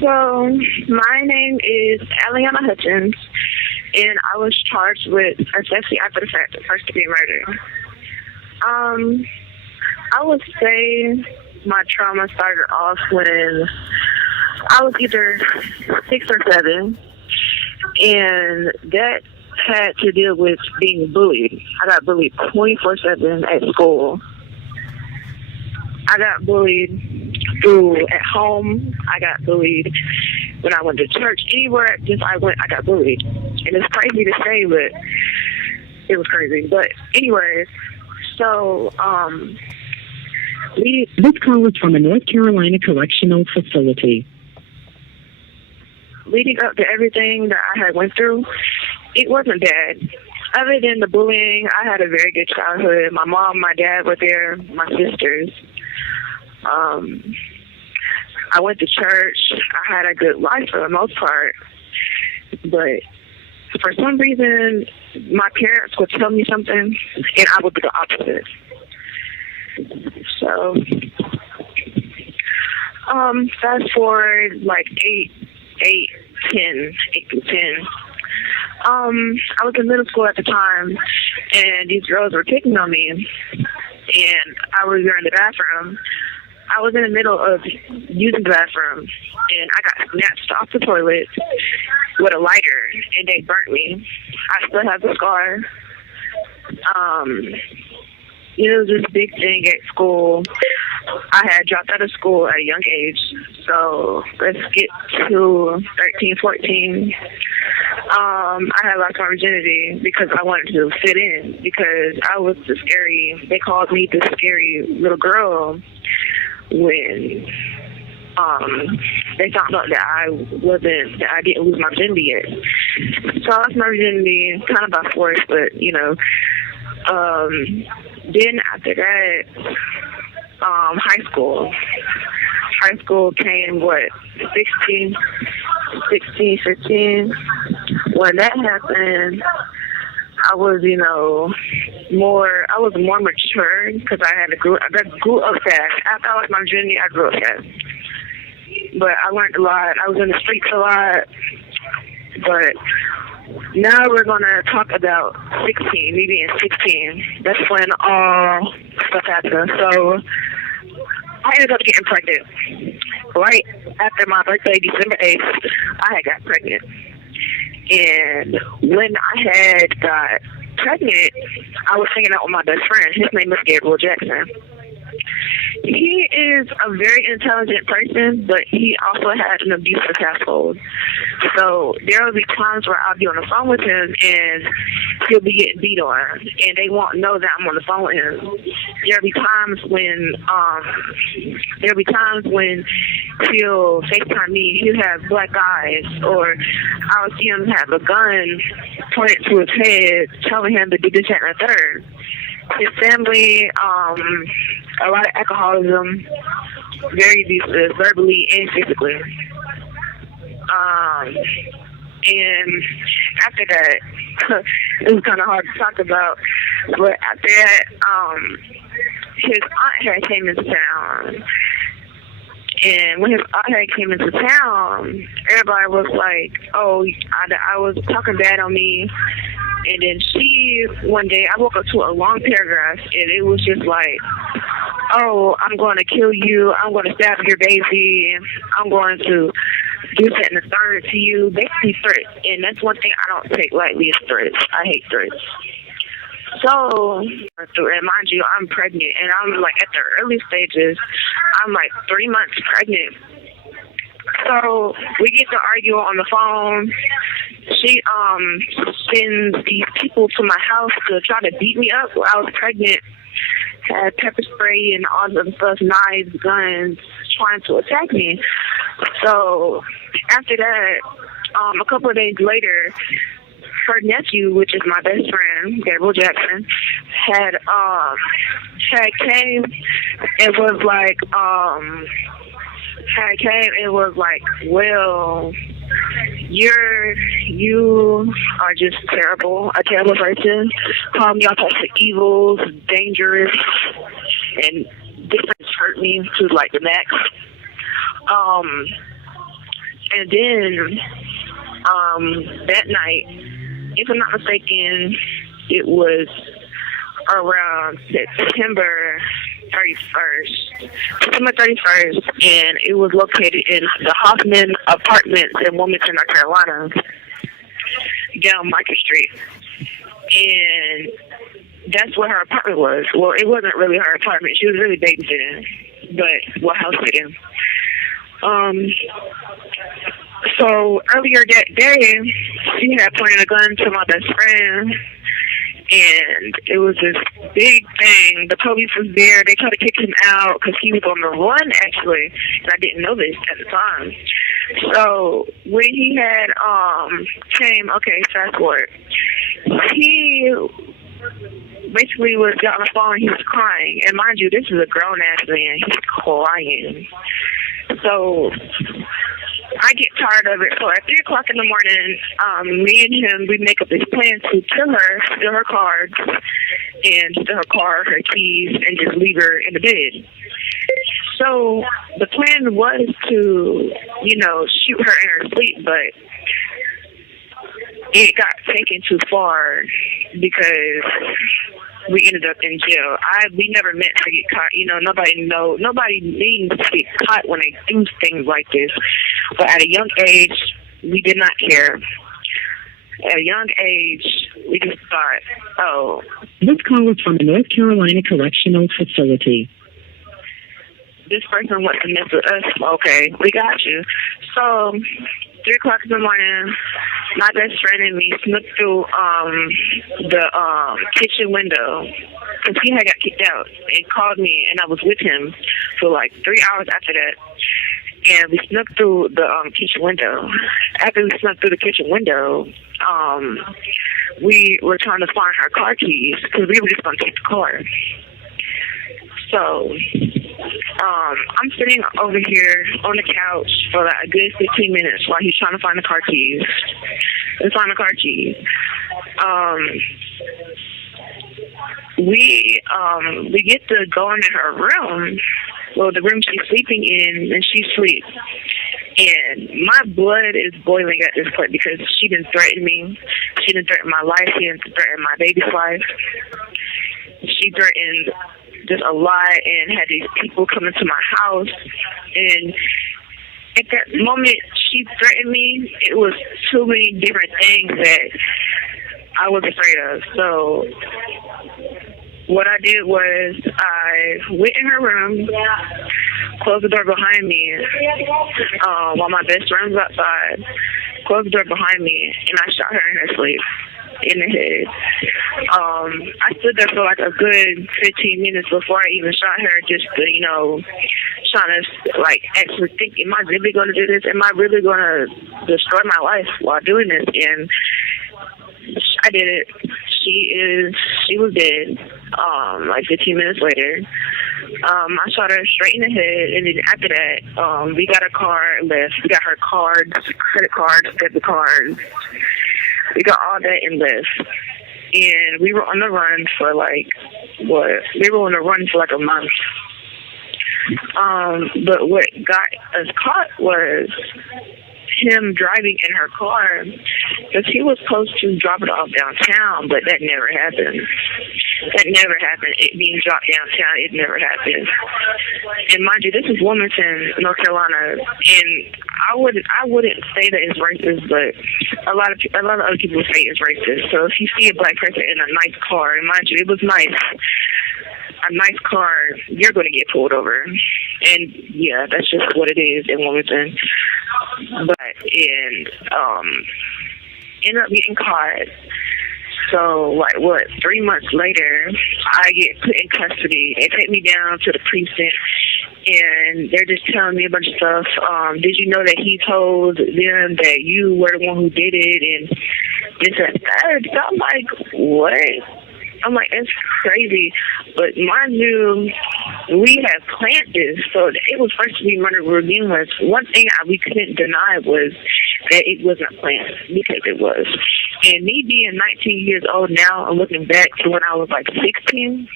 So, my name is Aliana Hutchins, and I was charged with especially after the fact of first-degree murder. I would say my trauma started off when I was either 6 or 7, and that had to deal with being bullied. I got bullied 24/7 at school. I got bullied at home. I got bullied when I went to church. Anywhere I got bullied. And it's crazy to say, but it was crazy. But anyways, so this call is from a North Carolina correctional facility. Leading up to everything that I had went through, it wasn't bad. Other than the bullying, I had a very good childhood. My mom, my dad were there, my sisters. I went to church. I had a good life for the most part. But for some reason, my parents would tell me something, and I would do the opposite. So, fast forward like 8 to 10. I was in middle school at the time, and these girls were picking on me, and I was in the bathroom. I was in the middle of using the bathroom, and I got snatched off the toilet with a lighter, and they burnt me. I still have the scar. It was this big thing at school. I had dropped out of school at a young age, so let's get to 13, 14. I had lost my virginity because I wanted to fit in, because I was they called me the scary little girl when they found out that I didn't lose my virginity yet. So I lost my virginity kind of by force, but then after that, high school. High school came, 16, 15. When that happened, I was, more mature because I grew up fast. After I lost my virginity, I grew up fast. But I learned a lot. I was in the streets a lot. But now we're going to talk about 16, me being 16. That's when all stuff happened. So I ended up getting pregnant. Right after my birthday, December 8th, I had got pregnant. And when I had got pregnant, I was hanging out with my best friend. His name is Gabriel Jackson. He is a very intelligent person, but he also had an abusive household. So there will be times where I'll be on the phone with him and he'll be getting beat on, and they won't know that I'm on the phone with him. There'll be times when he'll FaceTime me. He'll have black eyes, or I'll see him have a gun pointed to his head, telling him to do this, that, and the third. His family, a lot of alcoholism, very abusive, verbally and physically. And after that, it was kind of hard to talk about, but after that, his aunt had came into town. And when his aunt had came into town, everybody was like, oh, I was talking bad on me. And then one day, I woke up to a long paragraph, and it was just like, oh, I'm going to kill you, I'm going to stab your baby, I'm going to do that and the third to you. Basically threats. And that's one thing I don't take lightly is threats. I hate threats. So, and mind you, I'm pregnant, and I'm like at the early stages. I'm like 3 months pregnant. So we get to argue on the phone. She sends these people to my house to try to beat me up while I was pregnant. Had pepper spray and all the stuff, knives, guns, trying to attack me. So after that, a couple of days later, her nephew, which is my best friend, Gabriel Jackson, had came and was like, well, you are just a terrible person. Called me all types of evils, dangerous, and different hurt me to like the max. And then that night, if I'm not mistaken, it was around September 31st, and it was located in the Hoffman Apartments in Wilmington, North Carolina, down Market Street. And that's where her apartment was. Well, it wasn't really her apartment. She was really babysitting, but house sitting. So earlier that day, she had pointed a gun to my best friend, and it was this big thing. The police was there. They tried to kick him out because he was on the run, actually, and I didn't know this at the time. So when he had fast forward, he basically got on the phone and he was crying. And mind you, this is a grown-ass man. He's crying. So I get tired of it. So at 3 o'clock in the morning, me and him, we make up this plan to kill her, steal her cards, and steal her car, her keys, and just leave her in the bed. So the plan was to, shoot her in her sleep, but it got taken too far because we ended up in jail. We never meant to get caught. Nobody means to get caught when they do things like this. But at a young age, we did not care. At a young age, we just thought, oh. This call is from the North Carolina Correctional Facility. This person wants to mess with us. Okay, we got you. So, 3 o'clock in the morning, my best friend and me snuck through the kitchen window because he had got kicked out and called me, and I was with him for like 3 hours after that. And we snuck through the kitchen window. After we snuck through the kitchen window, we were trying to find her car keys because we were just going to take the car. So I'm sitting over here on the couch for like a good 15 minutes while he's trying to find the car keys. We get to go into her room. Well, the room she's sleeping in, and she's asleep. And my blood is boiling at this point because she didn't threaten me. She didn't threaten my life. She didn't threaten my baby's life. She threatened just a lot and had these people come into my house. And at that moment she threatened me, it was too many different things that I was afraid of. So what I did was I went in her room, closed the door behind me while my best friend was outside, closed the door behind me, and I shot her in her sleep, in the head. I stood there for like a good 15 minutes before I even shot her, just to, trying to actually think, am I really going to do this? Am I really going to destroy my life while doing this? And I did it. She was dead. 15 minutes later, I shot her straight in the head, and then after that, we got a car left. We got her cards, credit cards, debit cards. We got all that and left. And we were on the run for a month. But what got us caught was him driving in her car, because he was supposed to drop it off downtown, but that never happened. It being dropped downtown, it never happened. And mind you, this is Wilmington, North Carolina, and I wouldn't say that it's racist, but a lot of other people say it's racist. So if you see a black person in a nice car, and mind you, it was nice, a nice car, you're going to get pulled over. And yeah, that's just what it is in Wilmington. But ended up getting caught. So 3 months later, I get put in custody. They take me down to the precinct, and they're just telling me a bunch of stuff. Did you know that he told them that you were the one who did it? And this and that. So I'm like, what? I'm like, it's crazy. But mind you, we had planned this. So it was first to be murder review. One thing we couldn't deny was that it wasn't planned, because it was. And me being 19 years old now, and looking back to when I was 16,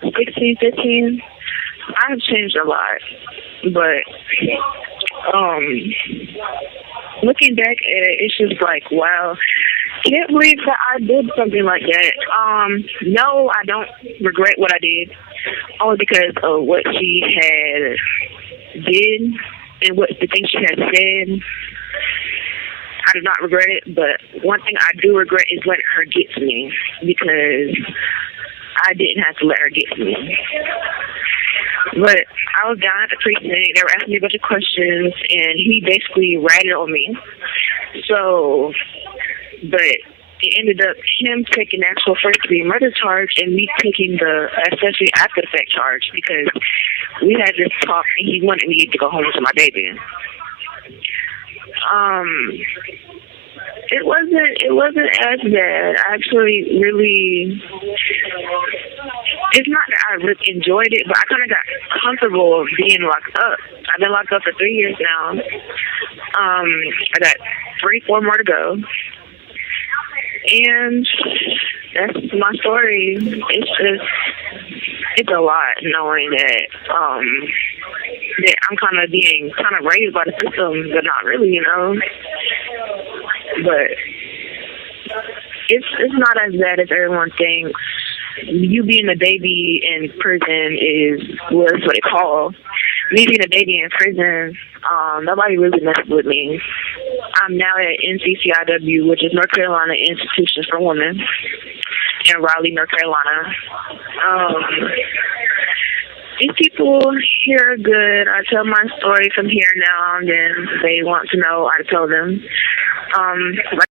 15, I've changed a lot. But Looking back at it, it's just like, wow, can't believe that I did something like that. No, I don't regret what I did, only because of what she had did and what the things she had said. I do not regret it, but one thing I do regret is letting her get to me, because I didn't have to let her get to me. But I was down at the precinct. They were asking me a bunch of questions, and he basically ratted on me. So, but it ended up him taking the actual first-degree murder charge and me taking the essentially after-the-fact charge, because we had this talk, and he wanted me to go home to my baby. It wasn't as bad. I actually really, it's not that I really enjoyed it, but I kind of got comfortable being locked up. I've been locked up for 3 years now. I got 4 more to go. And that's my story. It's a lot knowing that that I'm kind of being raised by the system, but not really, you know. But it's not as bad as everyone thinks. You being a baby in prison was what they call. Me being a baby in prison, nobody really messes with me. I'm now at NCCIW, which is North Carolina Institution for Women in Raleigh, North Carolina. These people here are good. I tell my story from here now and then. They want to know, I tell them. Like